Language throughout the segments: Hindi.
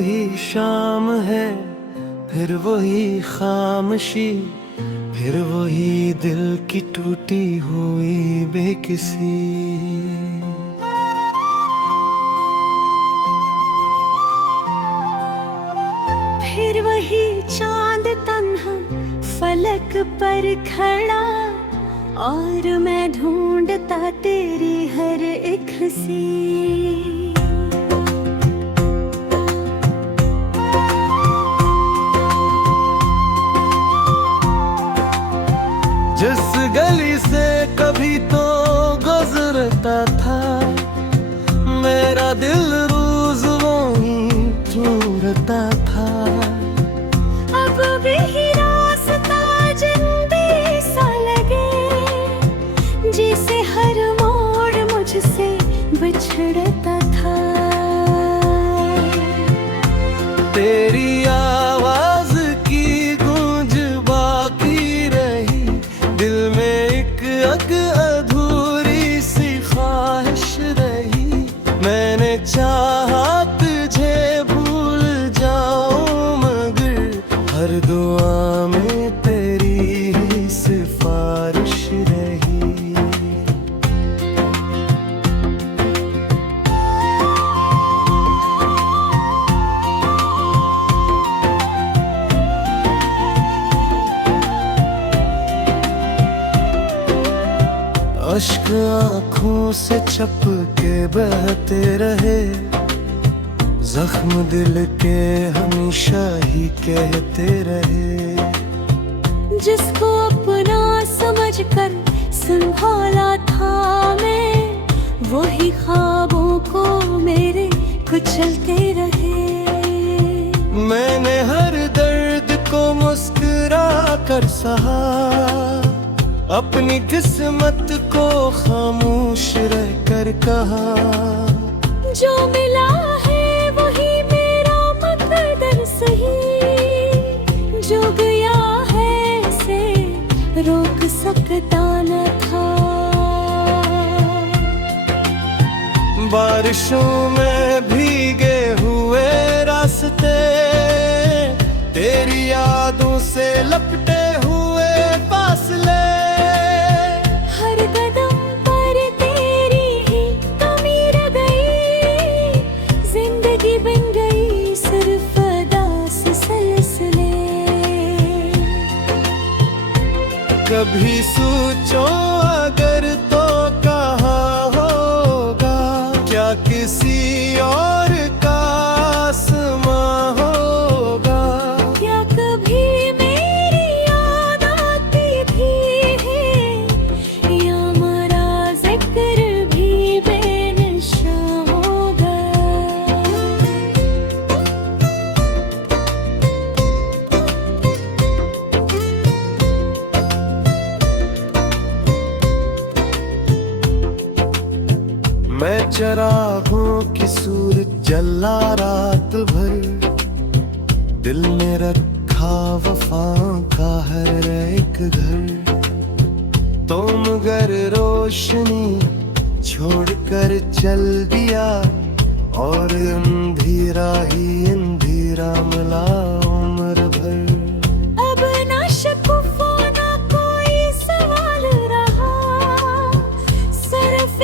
वही शाम है, फिर वही खामोशी, फिर वही दिल की टूटी हुई बेकिसी। फिर वही चांद तन्हा फलक पर खड़ा, और मैं ढूंढता तेरी हर एक हंसी। जिस गली से कभी तो गुजरता था, मेरा दिल रोज वहीं ढूंढता था। अब भी रास्ता जिंदे सा लगे, जिसे हर मोड़ मुझसे बिछड़ता था। तेरी आवाज की गूंज बाकी रही, दिल में एक अधूरी सी ख्वाहिश रही। मैंने चाहा तुझे भूल जाऊं, मगर हर दुआ में तेरी ही सिफारिश रही। अश्क आँखों से छपके बहते रहे, जख्म दिल के हमेशा ही कहते रहे। जिसको अपना समझकर संभाला था मैं, वही ख्वाबों को मेरे कुचलते रहे। मैंने हर दर्द को मुस्कुरा कर सहा, अपनी किस्मत को खामोश रहकर कहा। जो मिला है वही मेरा मकदर सही, जो गया है से रोक सकता न था। बारिशों में भीगे हुए रास्ते, तेरी यादों से लपटे हुए फासले। कभी सोचो अगर तो कहा होगा, क्या किसी और का आसमां होगा। क्या कभी मेरी याद आती थी या मेरा जिक्र भी बेनिशां होगा। मैं चरागों की सूरत जला रात भर, दिल में रखा वफा का हर एक घर। तो मगर रोशनी छोड़कर चल दिया, और अंधेरा ही अंधेरा मिला उम्र भर। अब ना शकुफ़ो ना कोई सवाल रहा, सिर्फ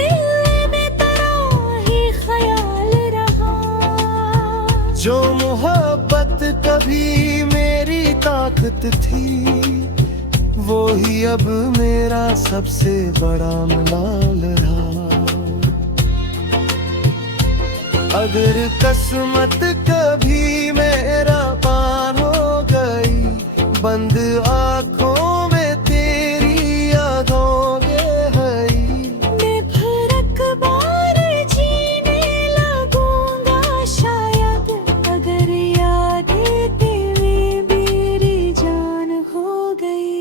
जो मोहब्बत कभी मेरी ताकत थी, वो ही अब मेरा सबसे बड़ा मलाल रहा। अगर किस्मत कभी मेरा पार हो गई, बंद आँखों में तेरी यादों गहरी। मैं फिर एक बार जीने लगूंगा शायद, अगर यादें तेरी मेरी जान हो गई।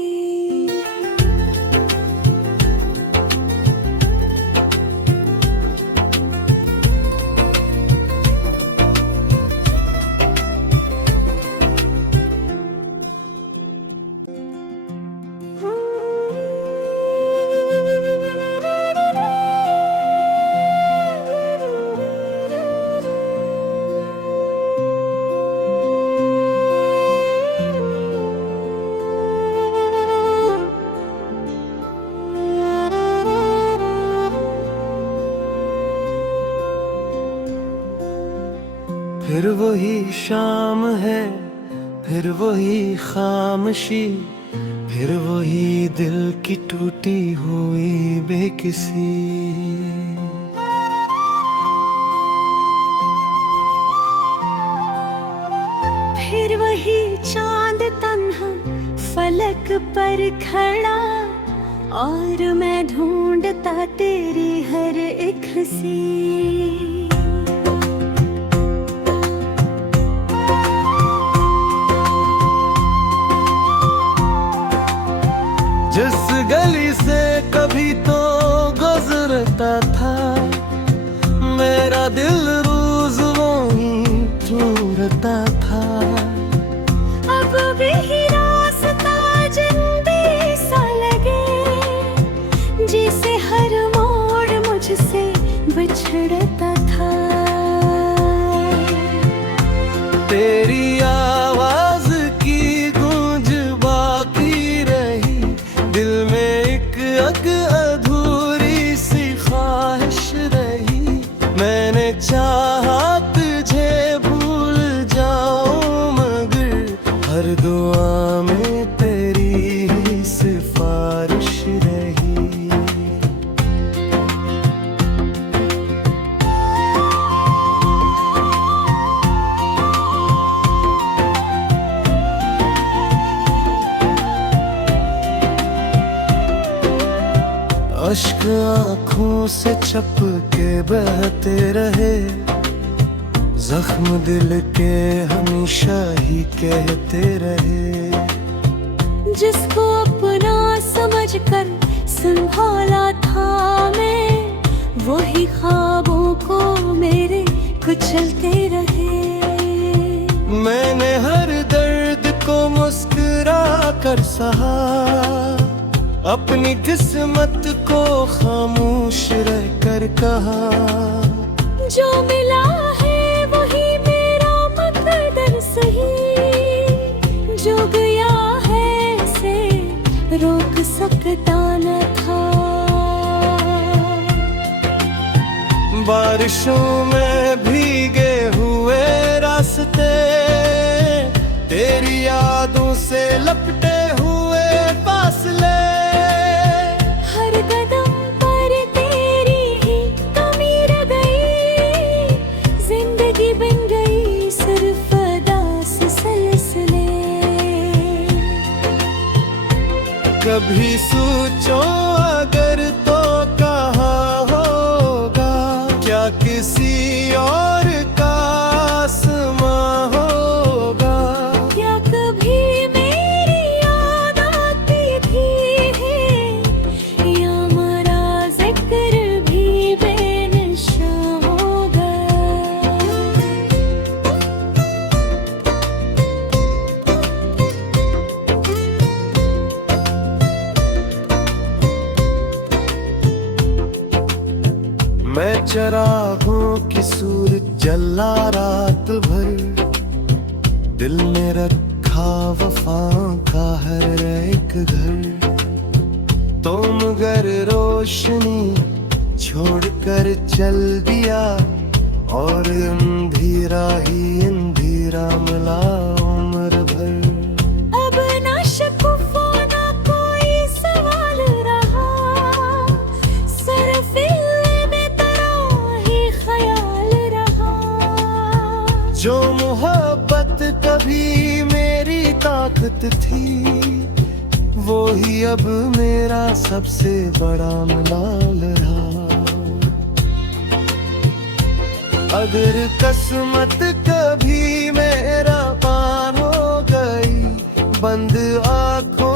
फिर वही शाम है, फिर वही खामोशी, फिर वही दिल की टूटी हुई बेकिसी। फिर वही चांद तन्हा फलक पर खड़ा, और मैं ढूंढता तेरी हर एक हंसी। जिस गली से कभी तो गुजरता था, मेरा दिल रोज वहीं ढूंढता था। अब भी रास्ता जिंदगी सा लगे, जिसे हर मोड़ मुझसे बिछड़ता था। तेरी आवाज की गूंज बाकी रही, दिल में एक अधूरी सी ख्वाहिश रही। मैंने चाहा तुझे भूल जाऊं, मगर हर दुआ में तेरी ही सिफारिश रही। अश्क आँखों से छपके बहते रहे, जख्म दिल के हमेशा ही कहते रहे। जिसको अपना समझकर संभाला था मैं, वही ख्वाबों को मेरे कुचलते रहे। मैंने हर दर्द को मुस्कुरा कर सहा, अपनी किस्मत को खामोश रहकर कहा। जो मिला है वही मेरा मकदर सही, जो गया है से रोक सकता न था। बारिशों में भीगे हुए रास्ते, तेरी यादों से लपटे हुए फासले। कभी सोचो अगर तो कहा होगा, क्या किसी और का आसमां होगा। क्या कभी मेरी याद आती थी, या मेरा जिक्र भी बेनिशां होगा। मैं चरागों की सूरत जला रात भर, दिल में रखा वफा का हर एक घर। तो मगर रोशनी छोड़कर चल दिया, और अंधेरा ही अंधेरा मिला उम्र भर। अब ना शकुफ़ो ना कोई सवाल रहा, सिर्फ जो मोहब्बत कभी मेरी ताकत थी, वो ही अब मेरा सबसे बड़ा मलाल रहा। अगर किस्मत कभी मेरा पार हो गई, बंद आँखों